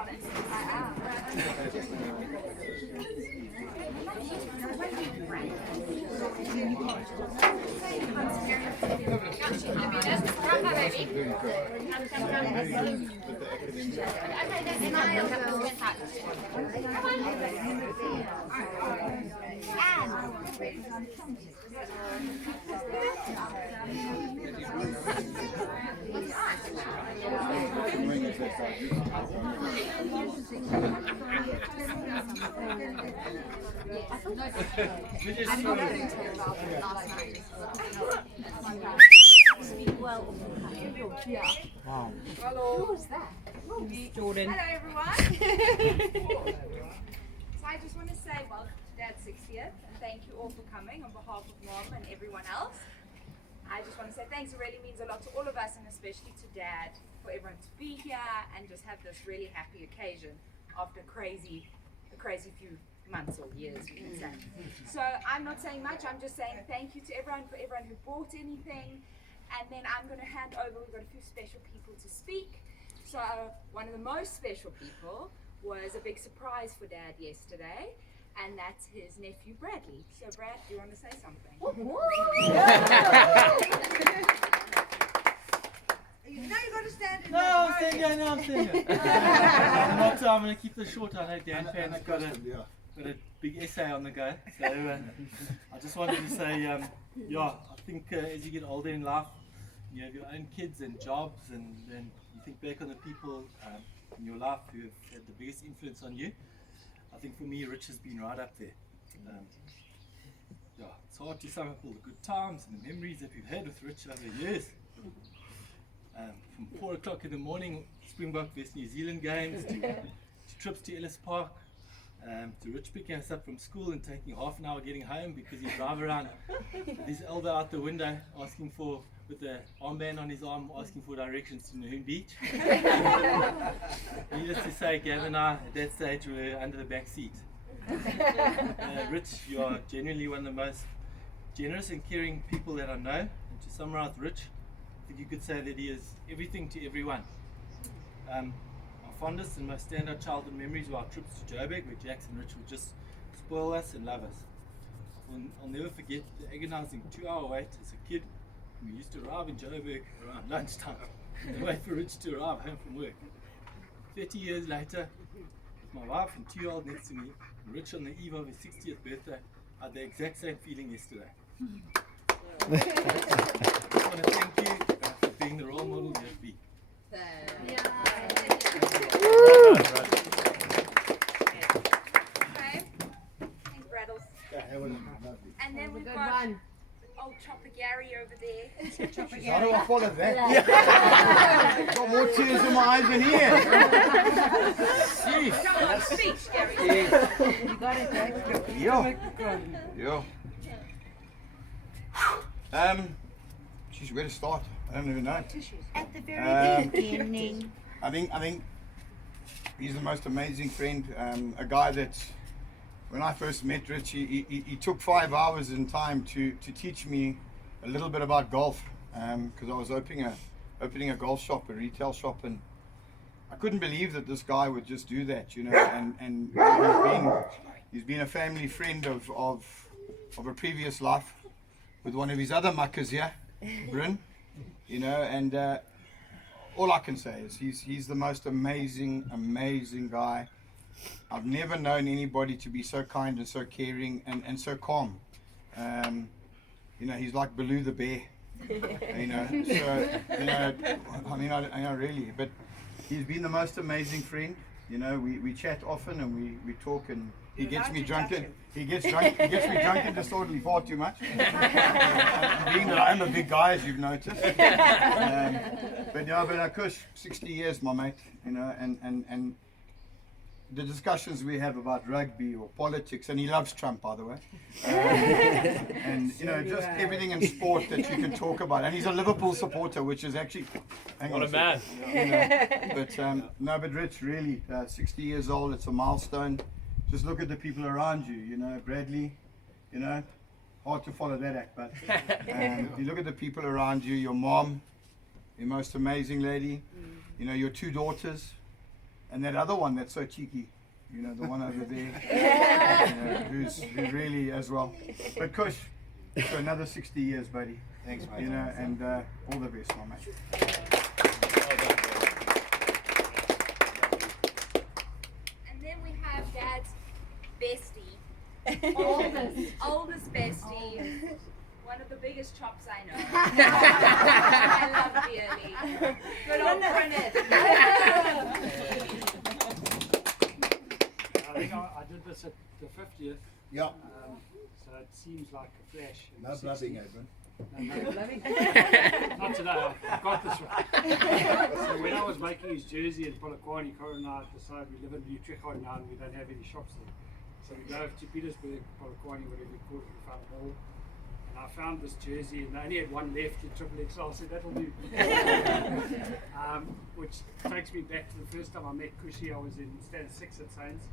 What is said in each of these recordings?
honest. I Wow. Hello. Who is that? Jordan. Hello, everyone. So I just want to say welcome to Dad's 60th and thank you all for coming on behalf of Mom and everyone else. I just want to say thanks. It really means a lot to all of us and especially to Dad for everyone to be here and just have this really happy occasion after a crazy few months or years, we can say. So I'm not saying much. I'm just saying thank you to everyone who bought anything. And then I'm going to hand over, we've got a few special people to speak. So one of the most special people was a big surprise for Dad yesterday, and that's his nephew Bradley. So Brad, do you want to say something? You know you got to stand in No, I'm staying here, I'm staying here. I'm going to keep this short. I know Dan Pan's got a big essay on the go. So I just wanted to say, I think as you get older in life, you have your own kids and jobs, and then you think back on the people in your life who have had the biggest influence on you. I think for me, Rich has been right up there. It's hard to sum up all the good times and the memories that we've had with Rich over the years. From 4 o'clock in the morning, Springbok vs New Zealand games, to trips to Ellis Park, to Rich picking us up from school and taking half an hour getting home because he'd drive around with his elbow out the window asking for, with the armband on his arm, asking for directions to Nahoon Beach. Needless to say, Gavin and I at that stage were under the back seat. Rich, you are genuinely one of the most generous and caring people that I know. And to summarize Rich, I think you could say that he is everything to everyone. Our fondest and most standout childhood memories were our trips to Joburg, where Jax and Rich would just spoil us and love us. I'll never forget the agonizing 2-hour wait as a kid. We used to arrive in Joburg around lunchtime and wait for Rich to arrive home from work. 30 years later, with my wife and 2-year-old next to me, and Rich on the eve of his 60th birthday, I had the exact same feeling yesterday. I just want to thank you for being the role model you have been. Okay. Thanks, Braddles. And then we've got old Chopper Gary over there. How do I follow that? Got more tears in my eyes than he has. Come on, speech, Gary. You got it, Yo. Geez, where to start? I don't even know. At the very beginning. I think he's the most amazing friend. A guy that, when I first met Rich, he took 5 hours in time to teach me a little bit about golf, because I was opening a golf shop, a retail shop, and I couldn't believe that this guy would just do that, you know. And he's been a family friend of a previous life with one of his other muckers here, Bryn, you know. And all I can say is he's the most amazing guy. I've never known anybody to be so kind and so caring and so calm. You know, he's like Baloo the bear. You know, so, you know, I mean, I know really, but he's been the most amazing friend. You know, we chat often and we talk, and he gets me drunk. He gets me drunk and disorderly far too much. Being that I'm a big guy, as you've noticed. But yeah, but Kush, 60 years, my mate. You know, and the discussions we have about rugby or politics, and he loves Trump, by the way, and you know, just everything in sport that you can talk about. And he's a Liverpool supporter, which is actually What a man! You know, but no, but Rich, really, 60 years old, it's a milestone. Just look at the people around you. You know, Bradley. You know, hard to follow that act, but you look at the people around you. Your mom, your most amazing lady. You know, your 2 daughters. And that other one that's so cheeky, you know, the one over there, who's really as well. But Kush, for another 60 years, buddy. Thanks, mate. You know, and all the best, my mate. And then we have Dad's bestie, oldest bestie, one of the biggest chops I know. I love dearly. Good old Brennan. I think I did this at the 50th, Yeah. so it seems like a flash. in No 60. blubbing, Adrian. Not today, I've got this one. So when I was making his jersey in Polokwane, Corin and I decided we live in Utrecht now and we don't have any shops there. So we drove to Petersburg, Polokwane, whatever you call it, we found a mall. And I found this jersey and they only had one left in Triple XL. I said, that'll do. Which takes me back to the first time I met Kushi. I was in Standard 6 at Saints.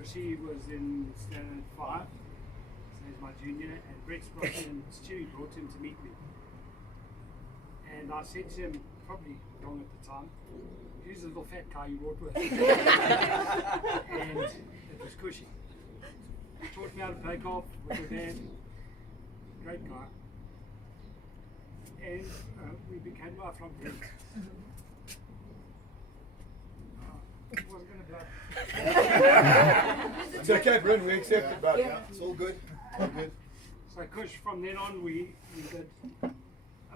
Kushi was in Standard 5. So he's my junior. And Brett Sprotty and Stewie brought him to meet me. And I said to him, probably wrong at the time, who's the little fat guy you brought with? And it was Kushi. He taught me how to play golf with her dad. Great guy. And we became lifelong friends. Wasn't going to blow. It's okay, Bryn, we accept it, buddy. Yeah, it's all good. All good. So Kush, from then on we did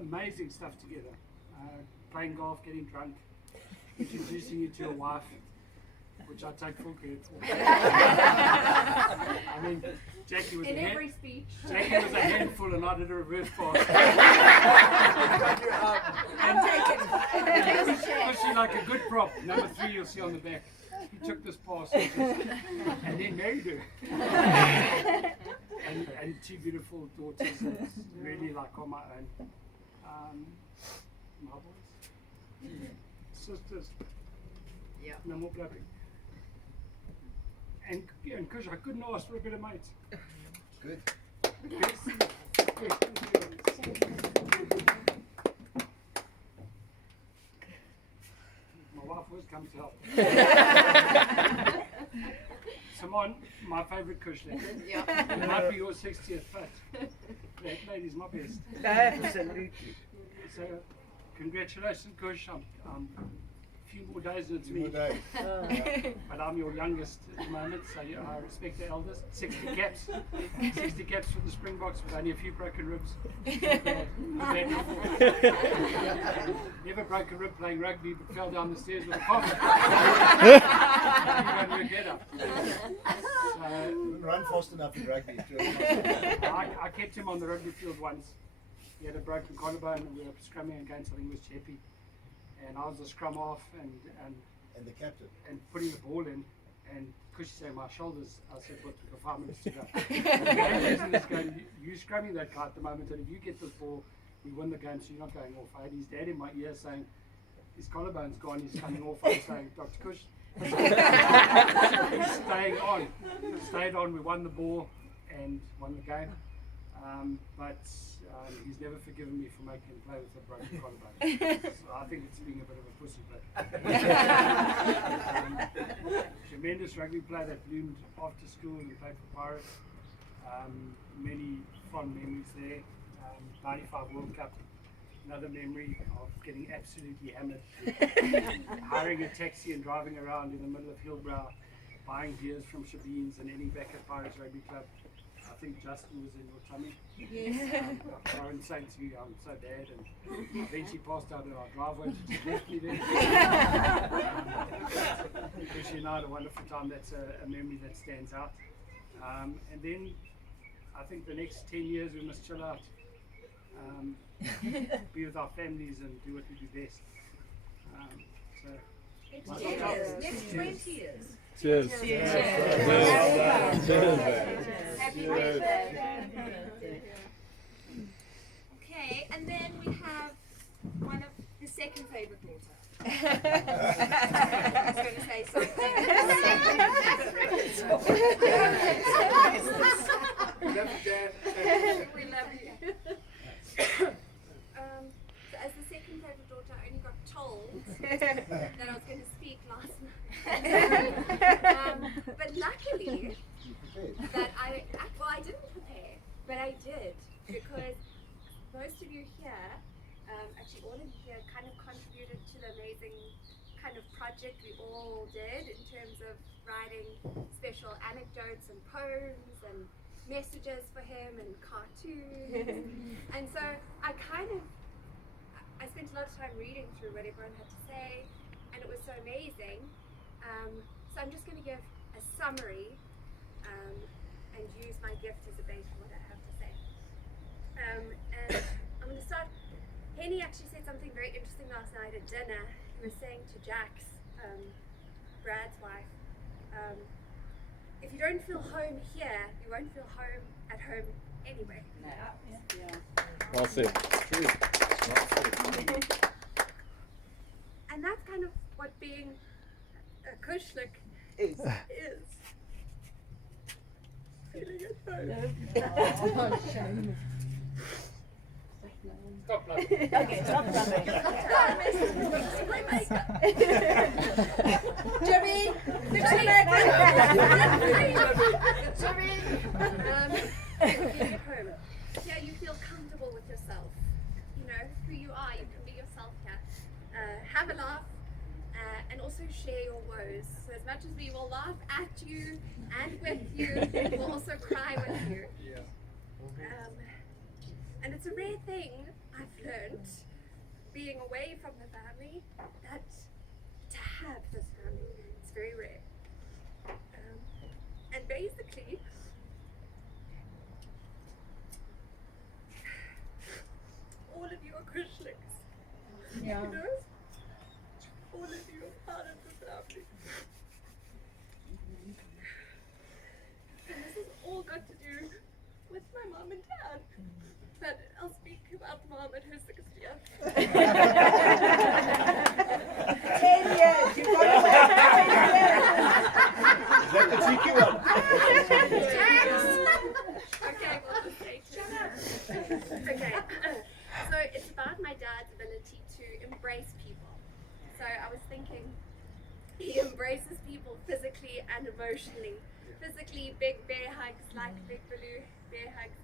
amazing stuff together. Playing golf, getting drunk, introducing you to your wife, which I take full credit for. I mean, Jackie was In a every speech. Jackie was a handful and I did a reverse pass. Kushi like a good prop. Number 3 you'll see on the back. He took this pass and then married her. and 2 beautiful daughters that's really like on my own. My boys. Sisters. Yeah. No more blubbing. And Kush, I couldn't ask for a better mate. Good. My wife always comes to help. Simon, my favourite Kush lady. Yeah. It might be your 60th, but that lady's my best. Absolutely. So, congratulations, Kush. I'm a few more days and it's me. Good day. But I'm your youngest at the moment, so I respect the eldest. 60 caps. 60 caps for the Springboks with only a few broken ribs. Never broke a rib playing rugby, but fell down the stairs with a coffin. You don't regret it. Didn't run fast enough in rugby. I kept him on the rugby field once. He had a broken collarbone and we were scrumming against, I think it was Cheppy. And I was the scrum half and And the captain. putting the ball in. And Kushi said, my shoulders, I said, what, we've got 5 minutes to go. And he's going, you scrumming that guy at the moment, and if you get this ball, we win the game, so you're not going off. I had his dad in my ear saying, his collarbone's gone, he's coming off. I was saying, Dr. Kush, he's staying on. Stayed on, we won the ball and won the game. But he's never forgiven me for making him play with a broken collarbone. So I think it's being a bit of a pussy, but tremendous rugby player that bloomed after school and played for Pirates. Many fond memories there. 95 World Cup, another memory of getting absolutely hammered. Hiring a taxi and driving around in the middle of Hillbrow, buying beers from Shabin's and ending back at Pirates Rugby Club. I think Justin was in your tummy. Yes. Karen saying to you, I'm so bad, and eventually passed out in our driveway, she just left me there. Kushi and I had a wonderful time. That's a memory that stands out. And then I think the next 10 years we must chill out, be with our families and do what we do best. Next 20 years. Cheers. Happy birthday. Okay, and then we have one of his second favourite daughter. I was going to say something. We love you. So as the second favourite daughter, I only got told that I was going to speak last night. But luckily, You prepared. that I didn't prepare, but I did, because most of you here, actually all of you here kind of contributed to the amazing kind of project we all did in terms of writing special anecdotes and poems and messages for him and cartoons. And so I spent a lot of time reading through what everyone had to say, and it was so amazing. So I'm just going to give a summary and use my gift as a base for what I have to say. And I'm going to start. Henny actually said something very interesting last night at dinner. He was saying to Jax, Brad's wife, if you don't feel home here, you won't feel home at home anyway. Well said. True. And that's kind of what being a kushlik Is. is. Feeling at home. Stop laughing. Okay, stop laughing. My makeup. Jimmy! Being at home. Yeah, you feel comfortable with yourself. You know who you are. You can be yourself here. Have a laugh, and also share your woes. So as much as we will laugh at you and with you, we'll also cry with you. And it's a rare thing I've learned, being away from the family, that to have this family, it's very rare. And basically, all of you are Krishniks. Yeah. You know? All of you are part of the family. And this has all got to do with my mom and dad. But I'll speak about mom at her 60th. 10 years! You got away 10 years! Is that the cheeky one? Okay, well, just say okay. So it's about my dad's ability to embrace people. So I was thinking, he embraces people physically and emotionally. Physically, big bear hugs, like Big Baloo bear hugs.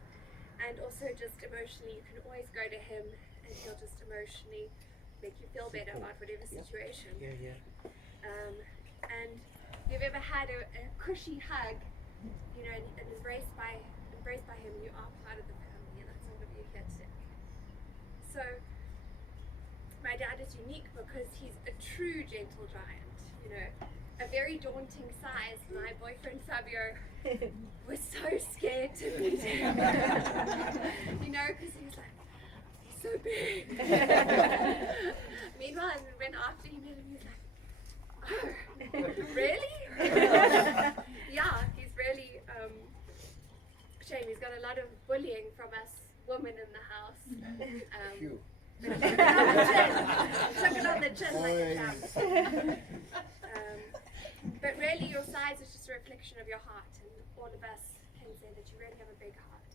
And also just emotionally, you can always go to him and he'll just emotionally make you feel better about whatever situation. And if you've ever had a cushy hug, you know, and embraced by him, you are part of the family, and that's all of you here today. So my dad is unique because he's a true gentle giant, you know, a very daunting size. My boyfriend Fabio was so scared to meet him, you know, because he was like, he's so big. Meanwhile, when after he met him, he was like, oh, really? Yeah, he's really, shame, he's got a lot of bullying from us women in the house. Took it on the chin like a champ. But really, your size is just a reflection of your heart, and all of us can say that you really have a big heart.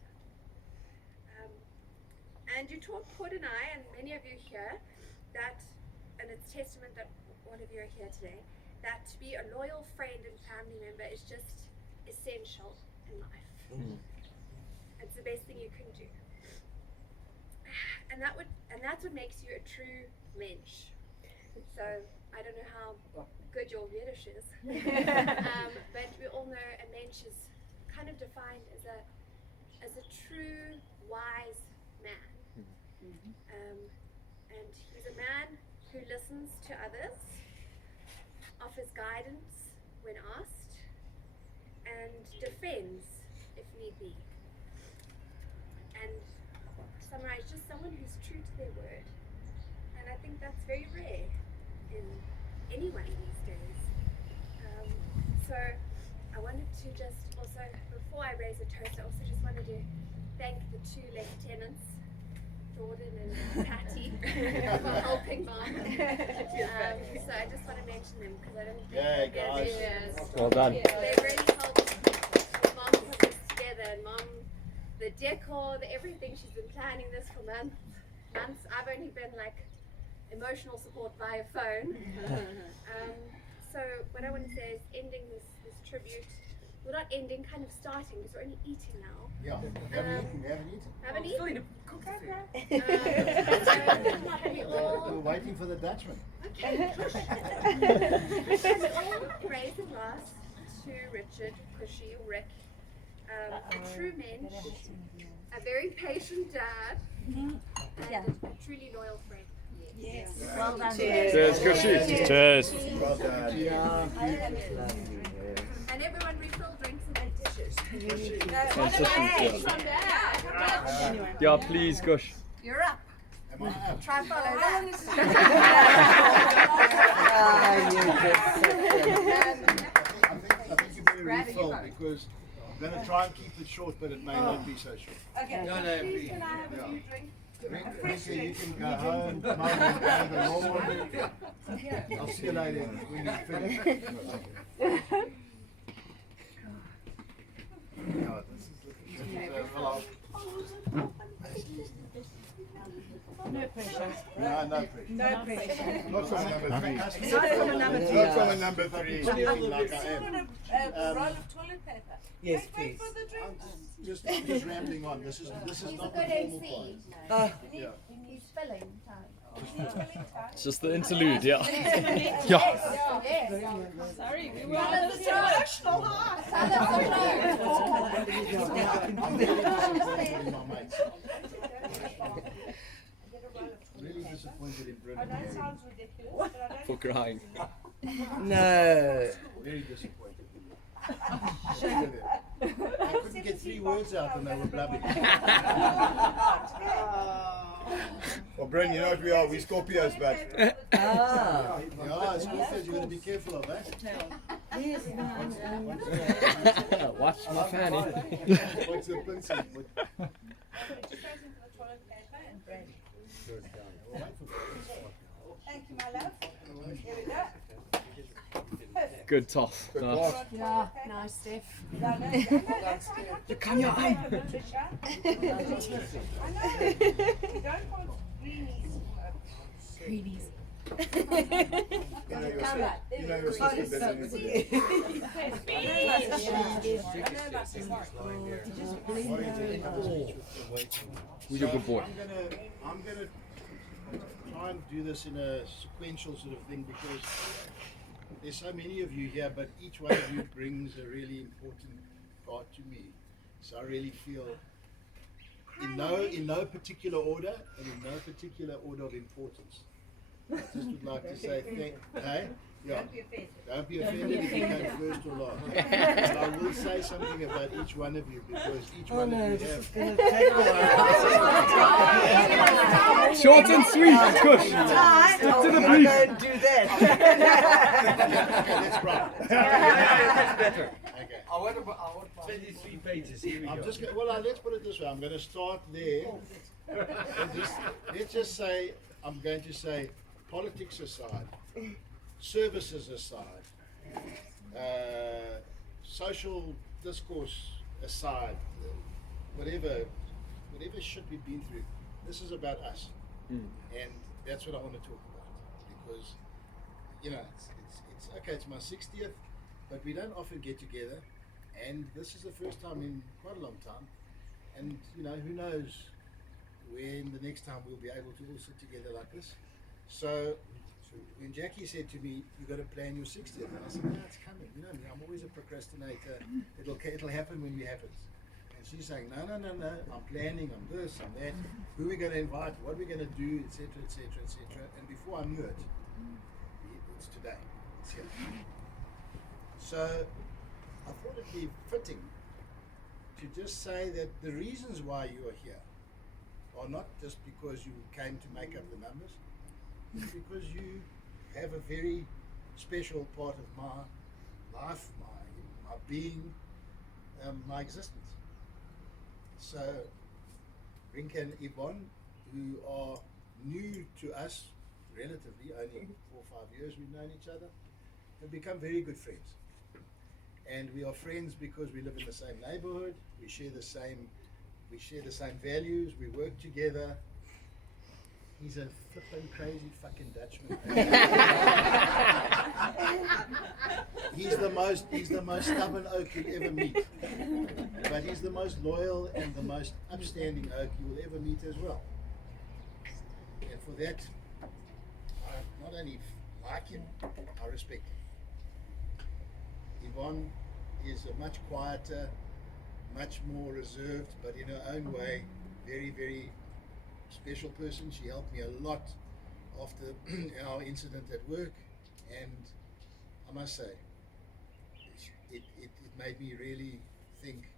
And you taught Port and I, and many of you here, that, and it's testament that all of you are here today, that to be a loyal friend and family member is just essential in life. It's the best thing you can do. And that's what makes you a true mensch. So I don't know how good your Yiddish is, but we all know a mensch is kind of defined as a true wise man. And he's a man who listens to others, offers guidance when asked, and defends if need be. And to summarize, just someone who's true to their word. And I think that's very rare in anyone these days. So I wanted to just also, before I raise a toast, I also just wanted to thank the two lieutenants, Jordan and Patty, for helping Mom. So I just want to mention them because I don't think Yeah, they're guys. there. Well done. They really helped Mom put this together, and Mom, the decor, everything. She's been planning this for months. I've only been like emotional support via phone. So what I want to say is ending this tribute. We're not ending, kind of starting because we're only eating now. Yeah. We haven't eaten. Haven't eaten? We all We're waiting for the Dutchman. Okay. Praise and last to Richard, Cushy, Rick, a true mensch, a very patient dad, and a truly loyal friend. Yes. Well done. Cheers, Cushy. Cheers. Well done. And everyone refill drinks and dishes. Yeah, please, Gush. You're up. Am I up? Try and follow that. I think you better refill because I'm going to try and keep it short, but it may not be so short. Okay. Please, can I have a new drink? Rinka, you can go home. Mum will have a normal. I'll see you later when you finish. Yeah, this is well, No pressure. no pressure. No pressure. Not from number three. Not from a number three. Not from a number three. Like I am. A roll of toilet paper. Yes, Wait please. for the drink. Just rambling on. This is not the formal part. Yeah. He's filling time. It's just the interlude, yeah. Sorry, we were on the emotional Really disappointed in Oh, Brendan. that sounds ridiculous, but I don't For crying. No. Very disappointed. I couldn't get 3 words out and they were blabbing. Well, Bren, you know what we are? We Scorpios, but Ah. yeah, Scorpios, you got to be careful of that. Yes, Watch my fanny. What's the principle? It just goes into the toilet paper and brandy. Thank you, my love. Here we go. Good toss. Good Nice. boss. Yeah, nice, Steph. You come your eye. I know. We don't want greenies. You know your sister better than anybody. You're a good boy. I'm gonna try and do this in a sequential sort of thing because there's so many of you here, but each one of you brings a really important part to me. So I really feel in no particular order and in no particular order of importance. I just would like to say hey? Yeah. Don't be offended if you came first or last. But I will say something about each one of you because each one of you have. Short and sweet, Gush. To the brief. Don't do that. Okay, that's right. That's better. Okay. I want 23 pages. Here we I'm go. just gonna, well, let's put it this way. I'm going to start there. Let's just say I'm going to say politics aside, services aside, social discourse aside, whatever shit we've been through. This is about us, and that's what I want to talk about because you know it's okay. It's my 60th, but we don't often get together. And this is the first time in quite a long time. And, you know, who knows when the next time we'll be able to all sit together like this. So when Jackie said to me, you've got to plan your 60th, and I said, no, it's coming. You know me, I'm always a procrastinator. It'll happen when it happens. And she's saying, no, I'm planning, I'm this, I'm that. Who are we going to invite, what are we going to do, etc., etc., etc. And before I knew it, it's today. It's here. So I thought it'd be fitting to just say that the reasons why you are here are not just because you came to make up the numbers, it's because you have a very special part of my life, my being, my existence. So Rinka and Yvonne, who are new to us, relatively, only 4 or 5 years we've known each other, have become very good friends. And we are friends because we live in the same neighborhood, we share the same values, we work together, He's a flippin' crazy fucking Dutchman. He's the most stubborn oak you'll ever meet. But he's the most loyal and the most upstanding oak you will ever meet as well. And for that, I not only like him, I respect him. Yvonne is a much quieter, much more reserved, but in her own way, very, very special person. She helped me a lot after our incident at work, and I must say, it made me really think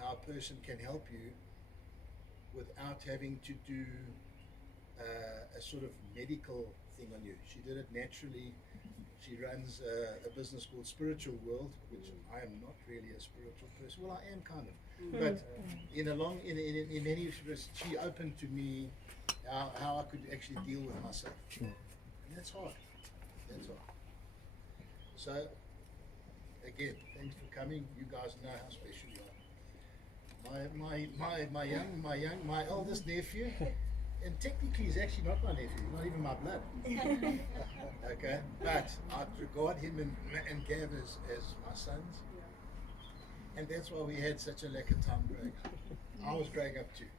how a person can help you without having to do a sort of medical thing on you. She did it naturally. She runs a business called Spiritual World, which I am not really a spiritual person. Well, I am kind of, but in many ways, she opened to me how I could actually deal with myself, and that's hard. That's hard. So, again, thanks for coming. You guys know how special you are. My eldest nephew. And technically he's actually not my nephew, not even my blood. Okay, but I regard him and Gav as my sons. And that's why we had such a lack of time growing up. I was growing up too.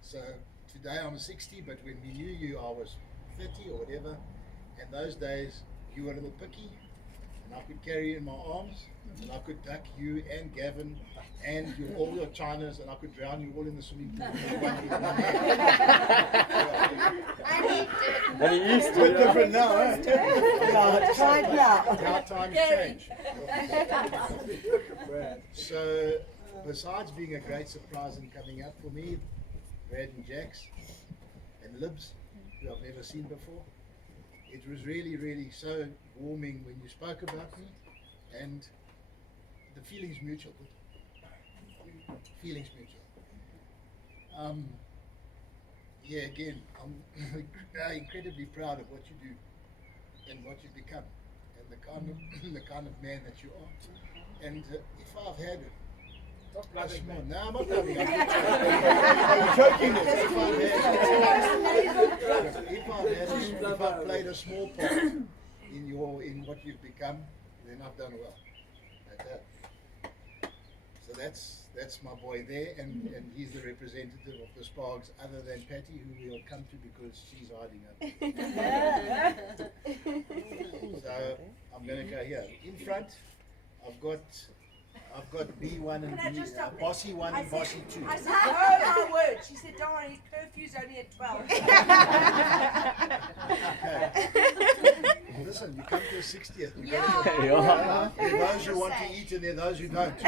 So today I'm 60, but when we knew you I was 30 or whatever. And those days you were a little picky, and I could carry you in my arms, and I could duck you and Gavin and all your chinas, and I could drown you all in the swimming pool. And he used to. We're different now, eh? Try it now. Now times change. So, besides being a great surprise and coming up for me, Brad and Jax and Libs, who I've never seen before, it was really, really so warming when you spoke about me, and the feeling's mutual. Feelings mutual. Yeah, again, I'm incredibly proud of what you do and what you've become, and the kind of man that you are. And if I've had it, no, I'm not blubbing. I'm joking. If I've played a small part in what you've become, then I've done well. Okay. So that's my boy there, and he's the representative of the Sparks, other than Patty, who we'll come to because she's hiding up. So I'm going to go here. In front, I've got B1 and B, Bossy 1 and Bossy 2. I said, oh my word. She said, don't worry, curfew's only at 12. Okay. Listen, you come to the 60th. Yeah. There are those who want to eat and there are those who don't.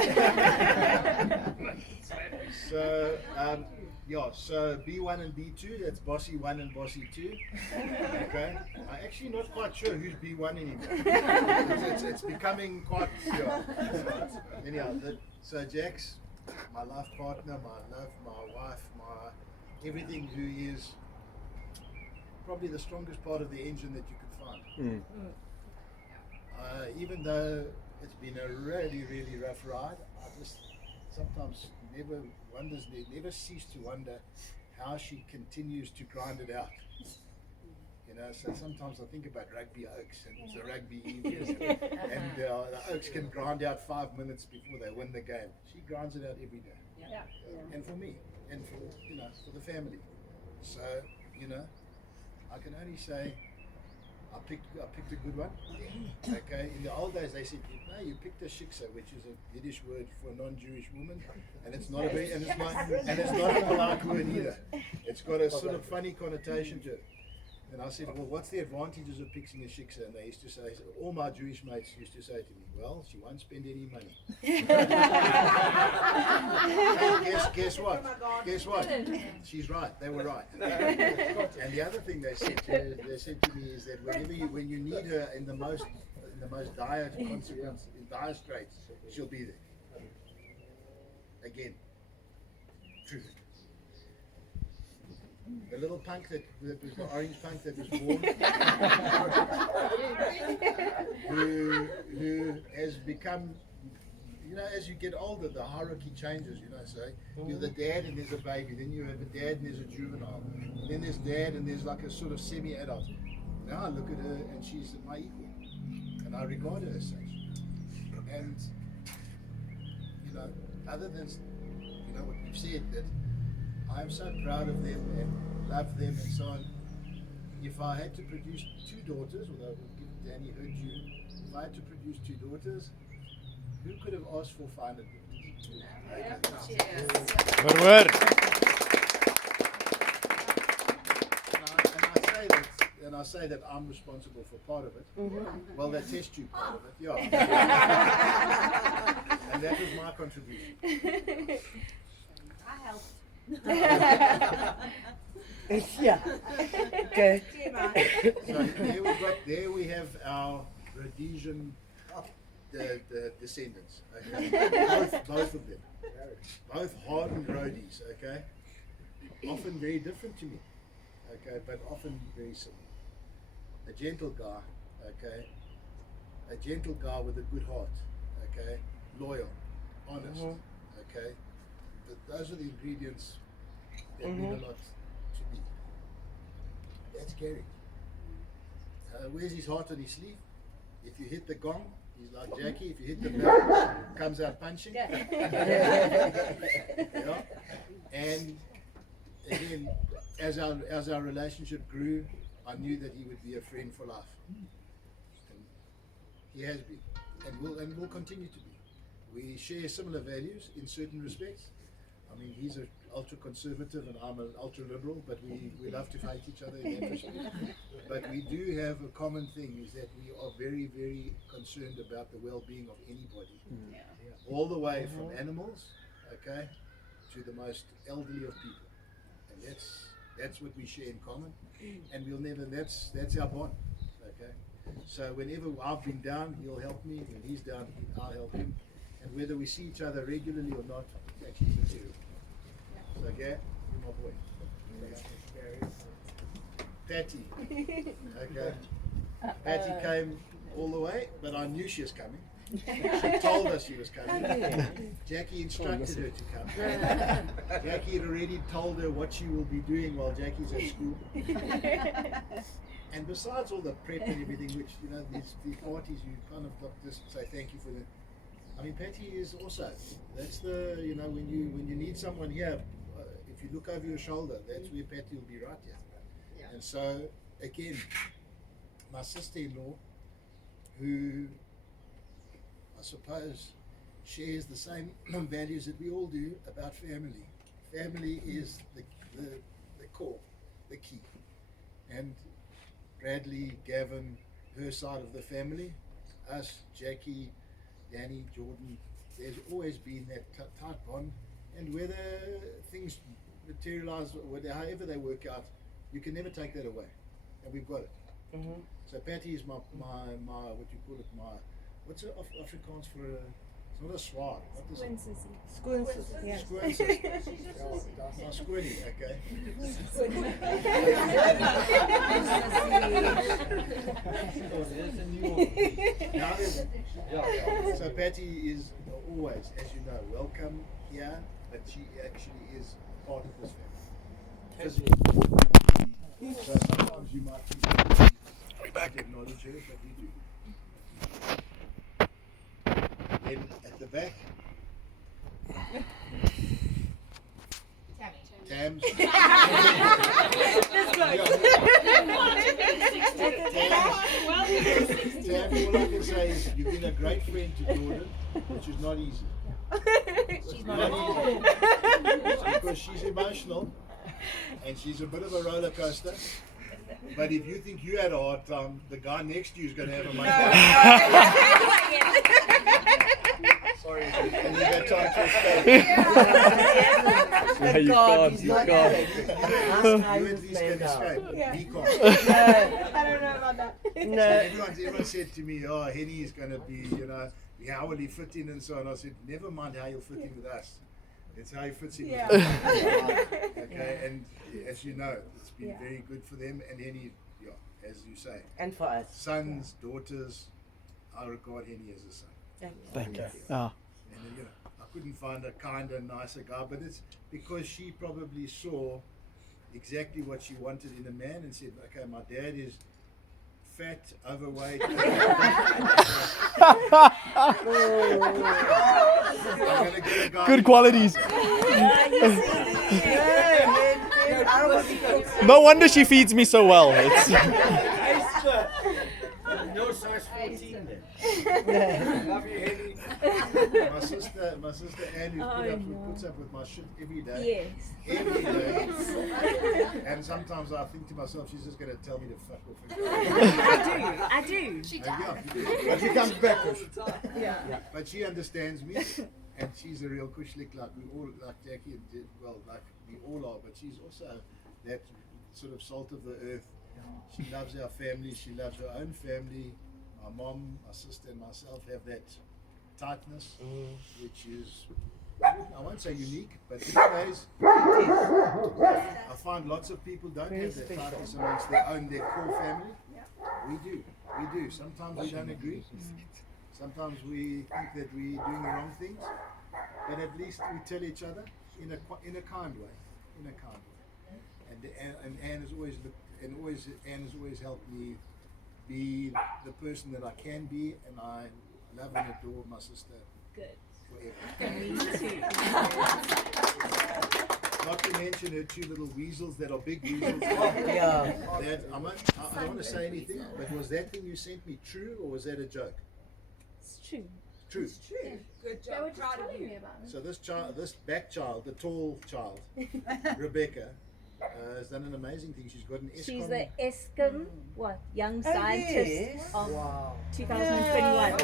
So, so B1 and B2, that's Bossy 1 and Bossy 2. Okay. I'm actually not quite sure who's B1 anymore. It's becoming quite, Anyhow, so Jax, my life partner, my love, my wife, my everything, who is probably the strongest part of the engine that you could find. Even though it's been a really, really rough ride, I just sometimes never cease to wonder how she continues to grind it out. You know, so sometimes I think about rugby Oaks and it's a rugby evening, and the Oaks can grind out 5 minutes before they win the game. She grinds it out every day, and for me, and for the family. So I can only say I picked a good one. Okay, in the old days they said, no, you picked a shiksa, which is a Yiddish word for a non-Jewish woman, and it's not a polite word either. It's got a sort of funny connotation to it. And I said, well, what's the advantages of picking a shiksa? And they used to say, all my Jewish mates used to say to me, well, she won't spend any money. Guess what? Guess what? She's right. They were right. And the other thing they said to me is that when you need her in the most dire consequence, in dire straits, she'll be there. Again, truth. The little punk that was the orange punk that was born, who has become you know, as you get older, the hierarchy changes. You know, so you're the dad and there's a baby. Then you have a dad and there's a juvenile. And then there's dad and there's like a sort of semi-adult. Now I look at her and she's my equal, and I regard her as such. And you know, other than what we've said, that I am so proud of them and love them and so on. If I had to produce 2 daughters, although we'll give Danny her due, if I had to produce 2 daughters, who could have asked for finer daughters? Good word. And I say that I'm responsible for part of it. Well, that test tube part of it, yeah. And that was my contribution. I helped. Yeah. Good. So there we have our Rhodesian the descendants. Okay? both of them. Both hardened roadies, okay? Often very different to me. Okay, but often very similar. A gentle guy, okay? A gentle guy with a good heart, okay? Loyal, honest, okay? Those are the ingredients that mean a lot to me. That's Gary. Wears his heart on his sleeve. If you hit the gong, he's like Jackie. If you hit the bell, comes out punching. Yeah. And again, as our relationship grew, I knew that he would be a friend for life. And he has been, and will continue to be. We share similar values in certain respects. I mean, he's an ultra conservative and I'm an ultra liberal, but we love to fight each other in that respect. But we do have a common thing, is that we are very, very concerned about the well-being of anybody. All the way from animals, okay, to the most elderly of people. And that's what we share in common. And we'll never, that's our bond, okay? So whenever I've been down, he'll help me. When he's down, I'll help him. And whether we see each other regularly or not, it's actually material. So, Gary, you're my boy. Patty. Okay. Patty came all the way, but I knew she was coming. She told us she was coming. Jackie instructed her to come. Jackie had already told her what she will be doing while Jackie's at school. And besides all the prep and everything, which, you know, these parties, you kind of just say thank you for them. I mean, Patty is also, that's the, you know, when you need someone here, if you look over your shoulder, that's where Patty will be right here. Yeah. And so, again, my sister-in-law, who I suppose shares the same values that we all do about family. Family is the core, the key. And Bradley, Gavin, her side of the family, us, Jackie, Danny, Jordan, there's always been that tight bond, and whether things materialize, however they work out, you can never take that away, and we've got it. So Patty is my what do you call it, what's it Afrikaans for it's not a swar, what is it? Squinces. Yeah. Squinces. My squinny, okay. So Patty is always, as you know, welcome here, but she actually is part of this family. So sometimes you might acknowledge her, but we do. Then at the back, Tams. Tam, all I can say is you've been a great friend to Jordan, which is not easy. She's not easy. Because she's emotional and she's a bit of a roller coaster. But if you think you had a hard time, the guy next to you is going to have a much Sorry, and you got time to escape. Yeah, you can't. You at least can escape. He can't. I don't know about that. No. Everyone said to me, oh, Henny is going to be, you know, how will he fit in and so on. I said, never mind how you'll fit in with us. It's how he fits in with us. Okay, and as you know, it's been very good for them. And Henny, as you say. And for us. Sons, daughters, I regard Henny as a son. Thank you. Oh. And I couldn't find a kinder, nicer guy, but it's because she probably saw exactly what she wanted in a man and said, okay, my dad is fat, overweight. I'm gonna get a guy Good who's qualities. nicer. No wonder she feeds me so well. It's No size 14 then. Love you, Henry. My sister Anne who puts up with my shit every day. Yes. Every day. And sometimes I think to myself, she's just going to tell me to fuck off. I do. She does. But she comes back. Yeah. But she understands me, and she's a real kushlik like we all, like Jackie did, well, like we all are. But she's also that sort of salt of the earth. She loves our family. She loves her own family. My mom, my sister, and myself have that tightness, which is, I won't say unique, but these days I find lots of people don't have that tightness amongst their core family. We do. Sometimes we don't agree. Sometimes we think that we're doing the wrong things, but at least we tell each other in a kind way. And Anne has always helped me be the person that I can be, and I love and adore my sister. Good. Forever. Me too. Not to mention her two little weasels that are big weasels. Yeah. That, I don't want to say anything, but was that thing you sent me true, or was that a joke? It's true. True. Good job. Proud of you. So this back child, the tall child, Rebecca, has done an amazing thing. She's got an ESCOM. She's the ESCOM, Young Scientist yes. of Wow. 2021. Woo!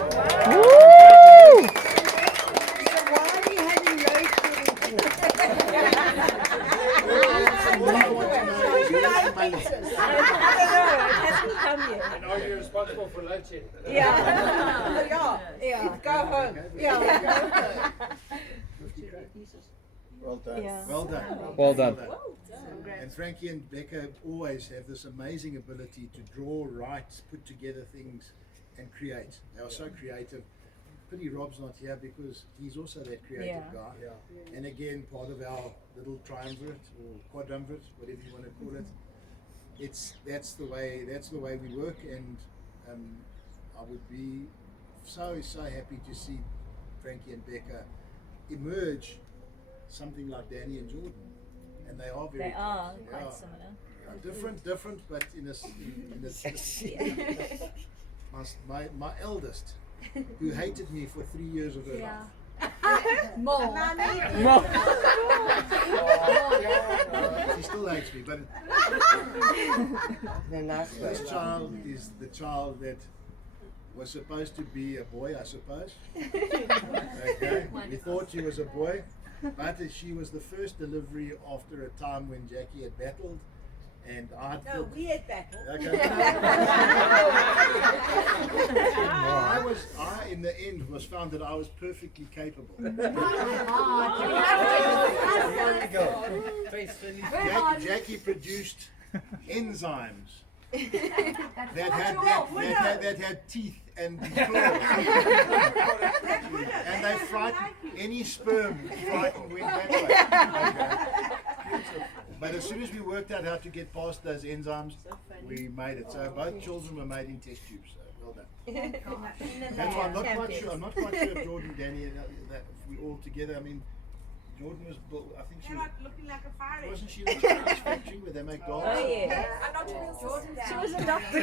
So why are you having road All I want to know is where's the money? I don't know, it hasn't come yet. And are you responsible for load shedding? Yeah. Go home. Yeah. Well done. Yeah. Well done. Well done. And Frankie and Becca always have this amazing ability to draw, write, put together things, and create. They are so creative. Pity Rob's not here because he's also that creative guy. And again, part of our little triumvirate or quadrumvirate, whatever you want to call it. That's the way we work, and I would be so happy to see Frankie and Becca emerge something like Danny and Jordan. And they are very They are close. quite similar. Different, but in a my eldest, who hated me for 3 years of her life. More. She still hates me, but this child is the child that was supposed to be a boy, I suppose. Okay, we thought she was a boy, but she was the first delivery after a time when Jackie had battled, and I thought. we had battle. Okay. I in the end was found that I was perfectly capable. Jackie produced enzymes that had teeth and claws, and they frightened any sperm. Went that way. Okay. But as soon as we worked out how to get past those enzymes, we made it. So both children were made in test tubes. So well done. That's why I'm not quite sure. I'm not quite sure if Jordan, Danny, that if we all together. I mean, Jordan was built. I think she was. looking like a fire engine. Wasn't she the Chinese factory where they make dolls? Oh yeah. I'm not your real sister. She was adopted.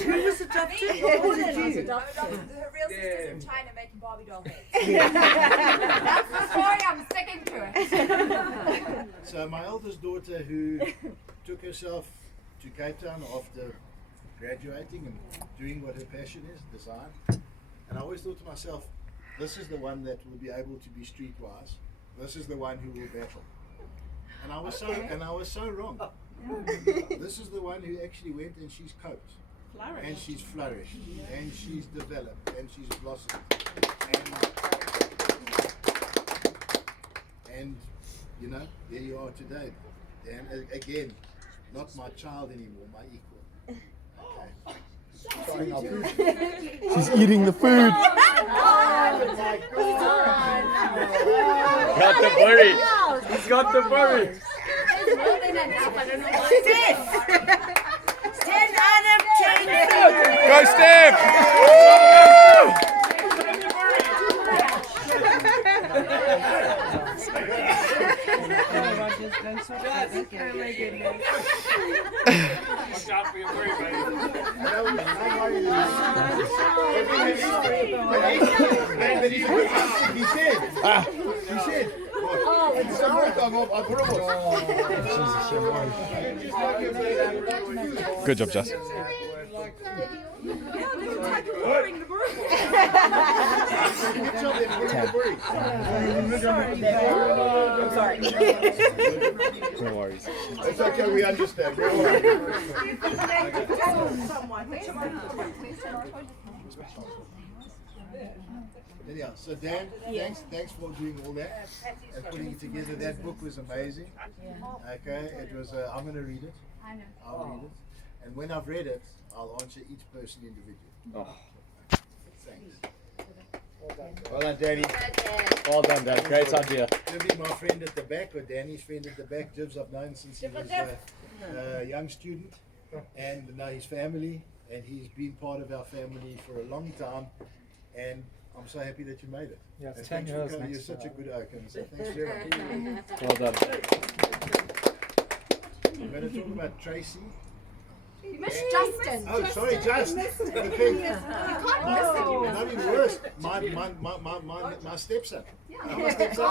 Who was adopted? Jordan was No, adopted. her real sister's from China making Barbie doll heads. That's the story. I'm sticking to it. So my eldest daughter, who took herself to Cape Town after graduating and doing what her passion is, design. And I always thought to myself, this is the one that will be able to be streetwise. This is the one who will battle. And I was so wrong. This is the one who actually went and she's coped. And she's flourished. And she's developed. And she's blossomed. And you know, there you are today. And again, not my child anymore, my equal. Okay. She's eating the food. Oh my God. got the worry. He's got the worry. There's more than enough. I don't know why. Steph! 10 out of 10. Go, Steph! Rogers, don't sort that. Oh my goodness. Watch out for your worry, buddy. He said, oh, it's sorry, I'm up. Good job, Jess. No worries. It's okay, we understand. Anyhow, so Dan, thanks for doing all that and putting it together. That book was amazing. Okay, it was. I'm going to read it. I'll read it, and when I've read it, I'll answer each person individually. Thanks. Well done, Danny. Well done, Dan. Great idea. Jibby, my friend at the back, or Danny's friend at the back. Jibs, I've known since he was a young student, and now his family, and he's been part of our family for a long time, and I'm so happy that you made it. Yeah, And 10 thanks for years coming. You're next such a year. good oak, and so thanks very much. Well done. I'm going to talk about Tracy. You missed Justin. Oh, sorry, Justin. Okay. Not even worse. My stepson. My stepson.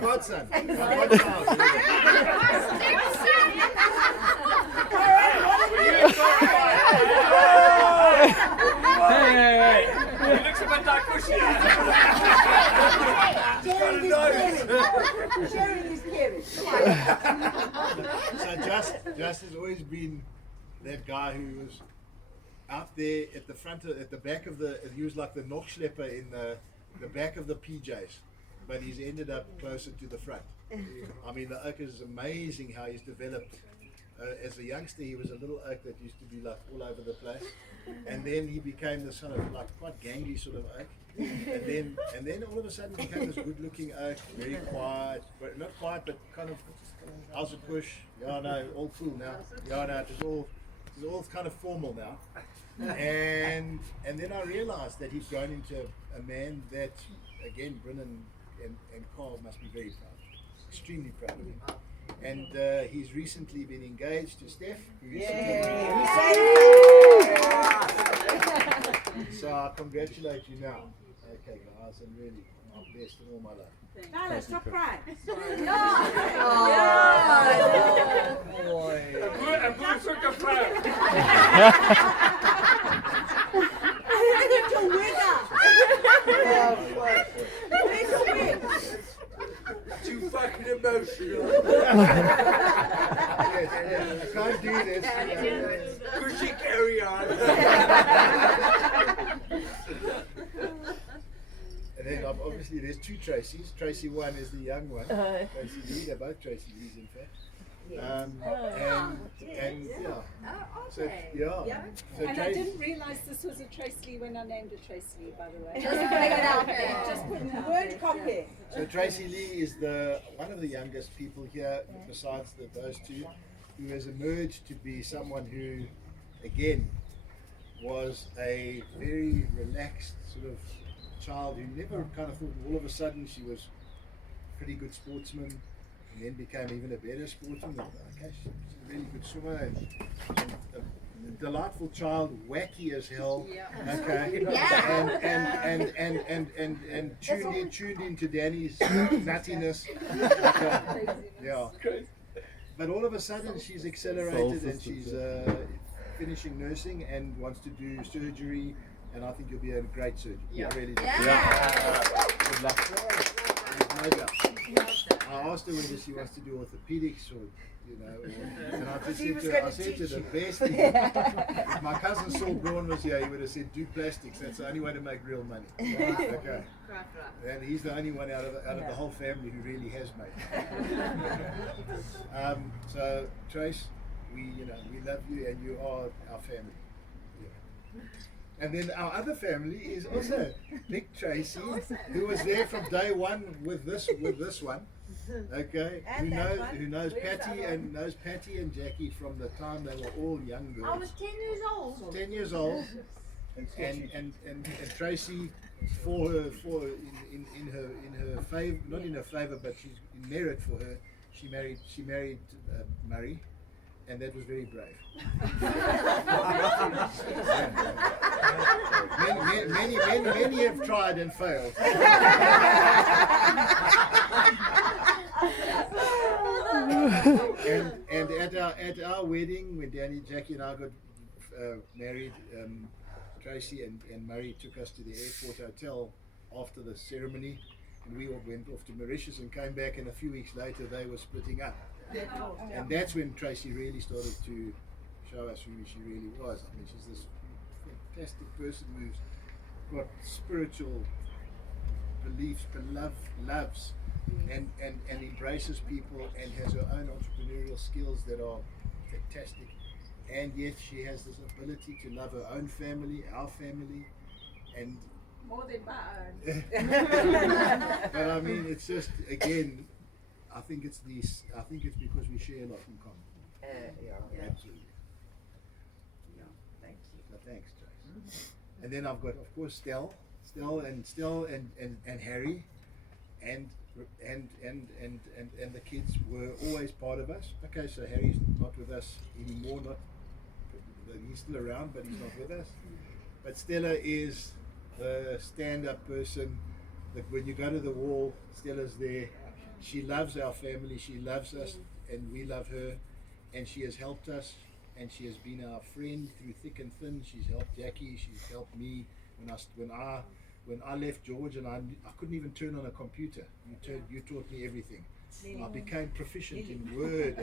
Godson. Hey. He looks a bit like Cushy. Sharing his parents. So Just has always been that guy who was out there at the front, at the back of the. He was like the Nochschlepper in the back of the PJs, but he's ended up closer to the front. I mean, the oak is amazing how he's developed. As a youngster, he was a little oak that used to be like all over the place, and then he became this sort of like quite gangly sort of oak, and then all of a sudden became this good-looking oak, very quiet, but not quiet, but kind of how's it push? Yeah, no, all cool now. Yeah, no, it's all kind of formal now, and then I realised that he's grown into a man that, again, Brennan and Carl must be very proud, extremely proud of him. And he's recently been engaged to Steph. So I congratulate you now. Okay, guys, and really, I'm best in all my life. Tyler, stop crying. A good sort of flower. Look at your weather. Where's your wig? Too fucking emotional. Yes, I can't do this. Could she carry on? And then obviously there's two Tracys. Tracy 1 is the young one. Tracy Lee, they're both Tracy Lees in fact. And yeah. So yeah. So And I Tracy, didn't realise this was a Tracy when I named it Tracy, by the way. Just putting it out there. Just putting it out Word there. copy. so Tracy Lee is one of the youngest people here, besides those two, who has emerged to be someone who, again, was a very relaxed sort of child who never kind of thought all of a sudden she was a pretty good sportsman, and then became even a better sportsman. Okay, she's a really good swimmer and a delightful child, wacky as hell. Okay, and tuned into Danny's nuttiness. Okay. Yeah. But all of a sudden she's accelerated and she's finishing nursing and wants to do surgery, and I think you'll be a great surgeon. I really do. Good luck. No doubt. I asked her whether she wants to do orthopedics or, and I just said to her, the best thing, if my cousin Saul Braun was here, he would have said, do plastics, that's the only way to make real money. Okay. And he's the only one out of the whole family who really has made it. So, Trace, we love you and you are our family. Yeah. And then our other family is also Big Tracy, who was there from day one with this one. Okay, And who knows Where's Patty that and knows Patty and Jackie from the time they were all young girls. I was 10 years old. 10 years old, and Tracy, for her, in her favor, not in her favor, but she's in merit for her, she married Murray, and that was very brave. Many have tried and failed. and at our wedding, when Jackie and I got married, Tracy and Murray took us to the airport hotel after the ceremony, and we all went off to Mauritius and came back, and a few weeks later they were splitting up. And that's when Tracy really started to show us who she really was. I mean, she's this fantastic person who's got spiritual beliefs, but loves and embraces people, and has her own entrepreneurial skills that are fantastic. And yet she has this ability to love her own family, our family, and More than my own. but I mean, it's just, again, I think it's because we share a lot in common. Yeah. Absolutely. Yeah. Thank you. So thanks, Trace. And then I've got, of course, Stell and Harry, and the kids were always part of us. Okay, so Harry's not with us anymore. He's still around, but he's not with us. But Stella is the stand-up person. That when you go to the wall, Stella's there. She loves our family. She loves us, and we love her. And she has helped us, and she has been our friend through thick and thin. She's helped Jackie. She's helped me when I left George, and I couldn't even turn on a computer. You taught me everything. I became proficient in Word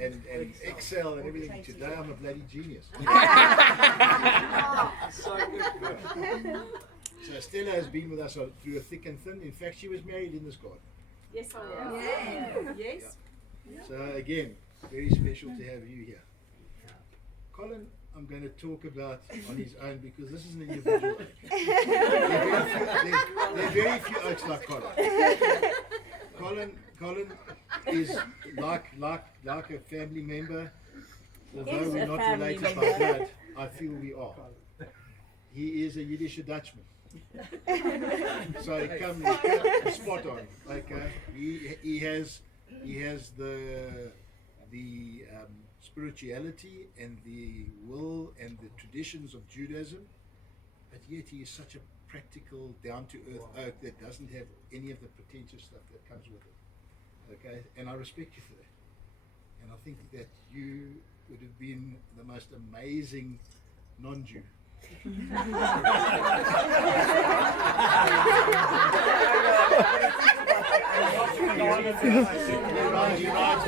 and Excel and everything. Today I'm a bloody genius. So Stella has been with us through a thick and thin. In fact, she was married in this garden. Yes, I am. Yeah. Yes. So again, very special to have you here. Colin, I'm going to talk about on his own because this is an individual oak. There are very few oaks like Colin. Colin is like a family member, although we're not related by blood. I feel we are. He is a Yiddish Dutchman, so he comes spot on. Okay, he has the spirituality and the will and the traditions of Judaism, but yet he is such a practical, down-to-earth oak that doesn't have any of the pretentious stuff that comes with it. Okay, and I respect you for that. And I think that you would have been the most amazing non-Jew.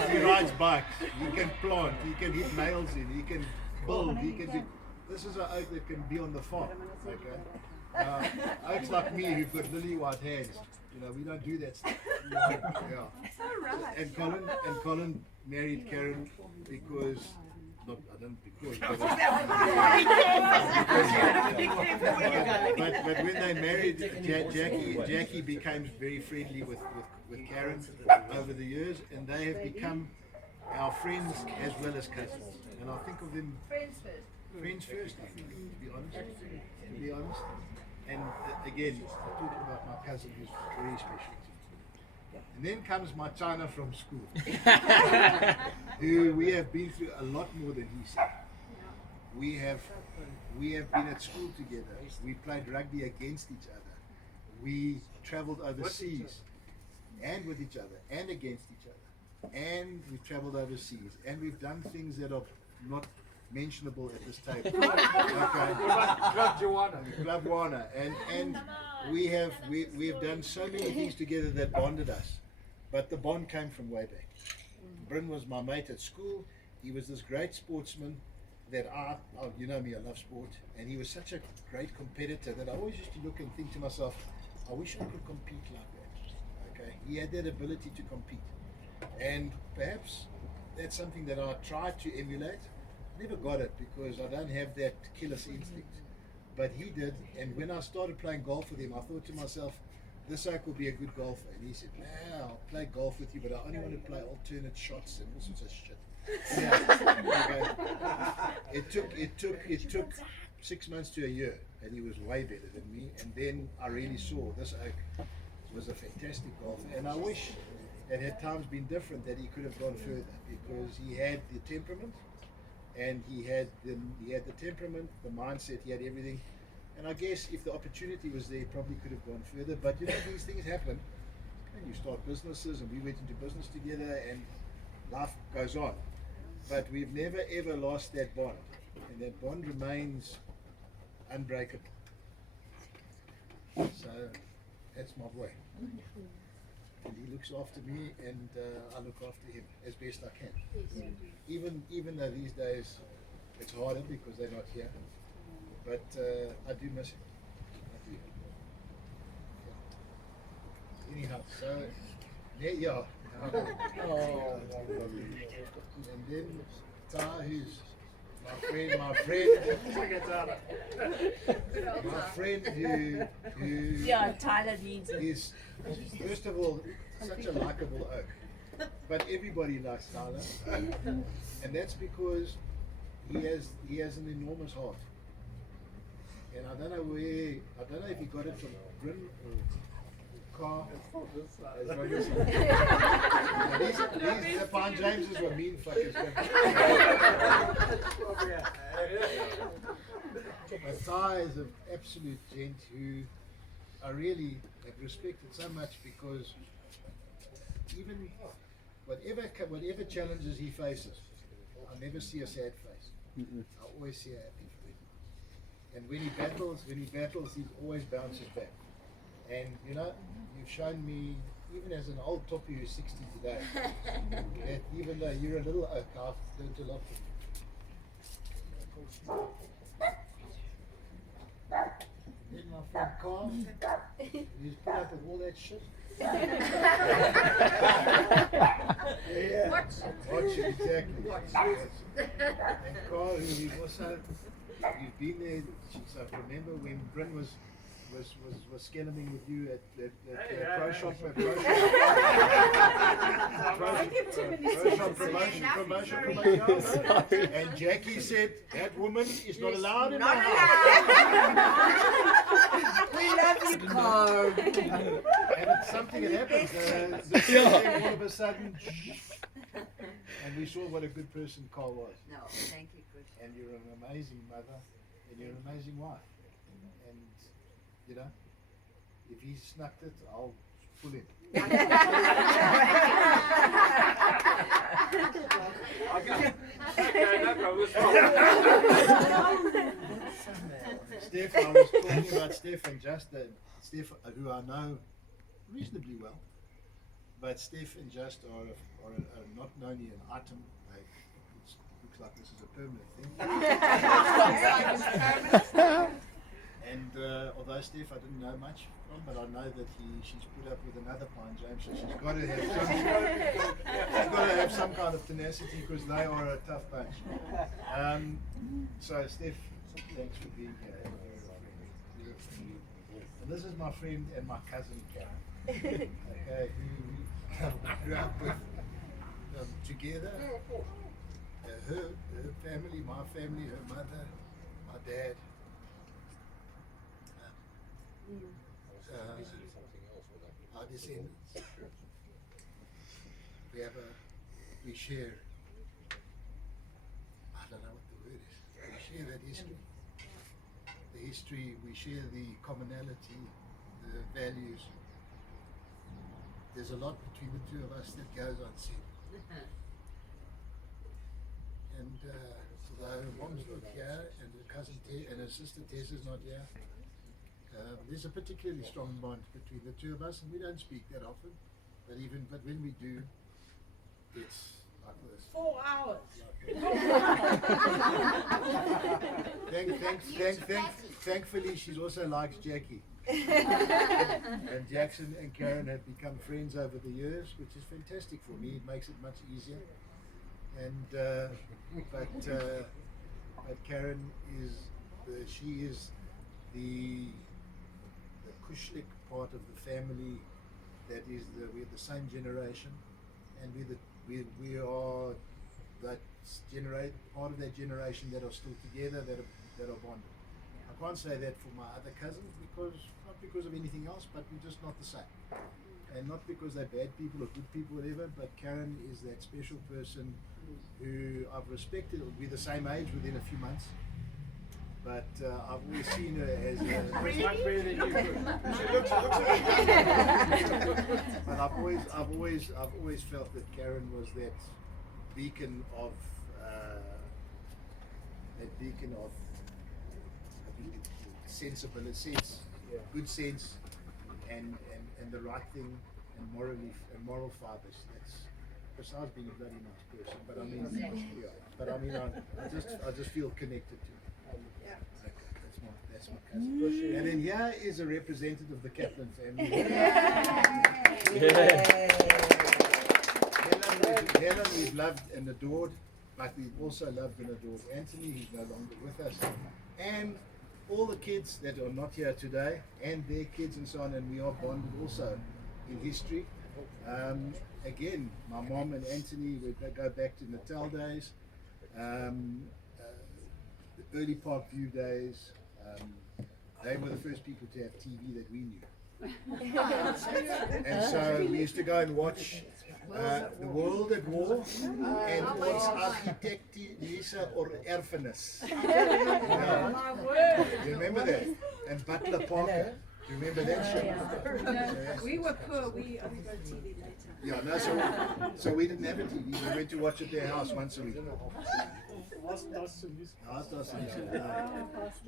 He rides bikes, he can plant, he can hit nails in, he can build, he can do. This is an oak that can be on the farm. Okay, oaks like me who've got lily white hands, we don't do that stuff. Yeah. And Colin married Karen because. Not, I don't because. But when they married, Jackie became very friendly with Karen over the years, and they have become our friends as well as cousins. And I think of them friends first. I think, to be honest. And again, talking about my cousin who's very special. And then comes my China from school, who we have been through a lot more than he said. We have been at school together. We played rugby against each other. We travelled overseas, and with each other, and against each other. And we travelled overseas, and we've done things that are not mentionable at this table. Club Juana, and we have done so many things together that bonded us. But the bond came from way back. Bryn was my mate at school. He was this great sportsman that you know me, I love sport, and he was such a great competitor that I always used to look and think to myself, I wish I could compete like that. Okay, he had that ability to compete, and perhaps that's something that I tried to emulate. Never got it because I don't have that killer's instinct. but he did. And when I started playing golf with him, I thought to myself, this oak will be a good golfer. And he said, nah, I'll play golf with you, but I only want to play alternate shots and all sorts of shit. Yeah. Okay. It took 6 months to a year, and he was way better than me. And then I really saw this oak was a fantastic golfer, and I wish it had times been different, that he could have gone further, because he had the temperament, and he had the temperament, the mindset, he had everything. And I guess if the opportunity was there, he probably could have gone further. But you know, these things happen, and you start businesses, and we went into business together, and life goes on. But we've never ever lost that bond, and that bond remains unbreakable. So that's my boy, and he looks after me, and I look after him as best I can. Even though these days it's harder because they're not here, but I do miss him. I do. Yeah. Anyhow, so yeah. And then Ty, who's my friend who Yeah, Tyler needs it. is, first of all, such a likable oak. But everybody likes Tyler, and that's because he has an enormous heart. And I don't know if he got it from Bryn or Carr. These the Pine Jameses were mean fuckers. But Ty is an absolute gent who I really have respected so much, because even whatever challenges he faces, I never see a sad face. I always see a happy face. And when he battles, he always bounces back. And you know, you've shown me, even as an old toppy who's 60 today, that even though you're a little oak, I've learned a lot from you. Then my friend Carl, he's put up with all that shit. Yeah. Watch it, exactly. And Carl, who we've also, you've been there, so remember when Bryn was scamming with you at Pro Shop promotion. And Jackie said, that woman is not allowed in the house. We love you, Carl. And it's something that happens. All of a sudden, and we saw what a good person Carl was. No, thank you, good. And you're an amazing mother, and you're an amazing wife. And you know, if he snucked it, I'll pull him. Steph, I was talking about Steph and Justin. Steph, who I know reasonably well, but Steph and Just are not only an item. Looks like this is a permanent thing. And although Steph I didn't know much from, but I know that she's put up with another Pine James, so she's got to have some kind of tenacity, because they are a tough bunch. So Steph, thanks for being here. And this is my friend and my cousin Karen, okay, who we grew up with together. Her family, my family, her mother, my dad. Our descendants. We share, I don't know what the word is, we share that history. The history, we share the commonality, the values. There's a lot between the two of us that goes unseen. And although mom's not here, and her cousin and her sister Tessa's not here, there's a particularly strong bond between the two of us, and we don't speak that often. But when we do, it's like this. 4 hours. Thankfully, she also likes Jackie. And Jackson and Karen have become friends over the years, which is fantastic for me. It makes it much easier. And but Karen is the Kushlik part of the family, that is we're the same generation, and we are that part of that generation that are still together, that are bonded. I can't say that for my other cousins, not because of anything else, but we're just not the same. And not because they're bad people or good people, whatever, but Karen is that special person who I've respected. We're the same age within a few months, but I've always seen her as but I've always felt that Karen was that beacon of sensibility, good sense, and the right thing, and moral fibers. That's besides being a bloody nice person. But I mean, I just feel connected to her. That's my cousin. And then here is a representative of the Kaplan family. Helen we've loved and adored, but we've also loved and adored Anthony, who's no longer with us, and all the kids that are not here today, and their kids and so on, and we are bonded also in history. Again, my mom and Anthony, we go back to Natal days, the early Park View days. They were the first people to have TV that we knew. And so we used to go and watch The World at War and Ons Architectie Lisa or Erfenis. You remember that? And Butler Parker. Do you remember that show? No, we were poor. We only got TV later. Yeah, no, so we didn't have a TV. We went to watch at their house once a week.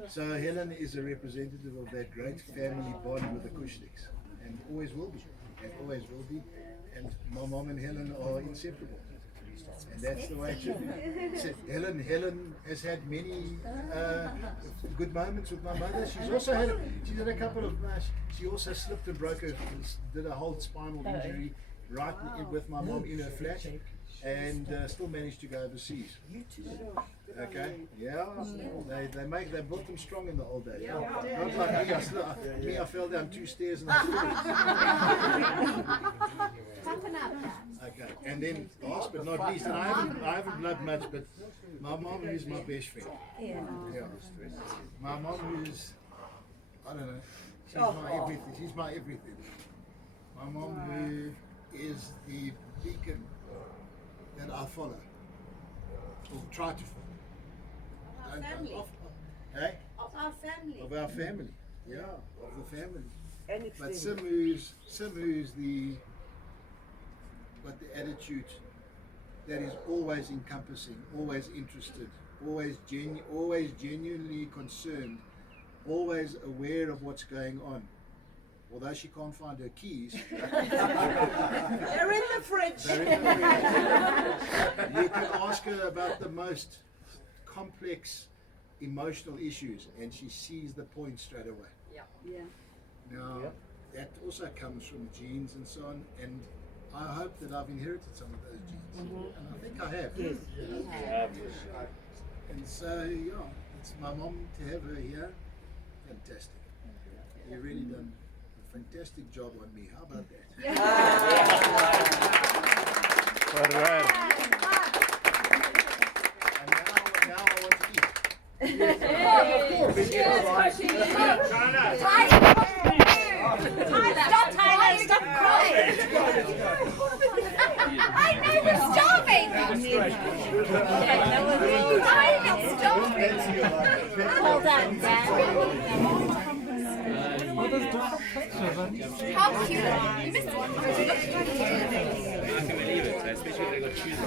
So Helen is a representative of that great family bond with the Kushniks, and always will be, and my mom and Helen are inseparable, and that's the way it should be. So Helen has had many good moments with my mother. She's had a couple of, she also slipped and did a whole spinal injury right with my mom in her flat, and still managed to go overseas. Okay, yeah, they built them strong in the old days. Yeah. Not like me, I fell down 2 stairs and I Okay, and then last but not least, and I haven't loved much, but my mom is my best friend. Yeah. My mom is, I don't know, she's my everything. My mom is the beacon that I follow, or try to follow. Our family. Of our family. Of our family, yeah, of the family. But Simu's the attitude that is always encompassing, always interested, always genuinely concerned, always aware of what's going on. Although she can't find her keys, they're in the fridge. You can ask her about the most complex emotional issues, and she sees the point straight away. Yeah. Now, that also comes from genes and so on, and I hope that I've inherited some of those genes, and I think I have. Yes. And so, it's my mom to have her here. Fantastic. You've really done a fantastic job on me. How about that? All right. And now I want to eat. Stop, Tyler! Stop crying! I know we're starving! I'm starving! Well done, Dan. How cute! You missed one. I can believe it, especially when I got shoes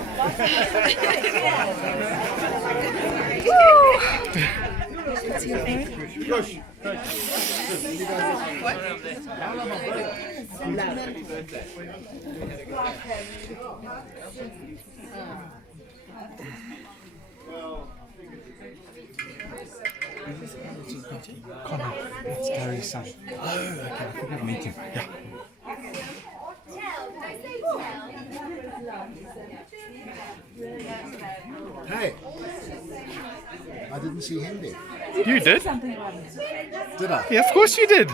Connor, that's Gary's son. Oh, okay, I think I meet him. Yeah. Hey, I didn't didn't see him there. You did? Did I? Yeah, of course you did.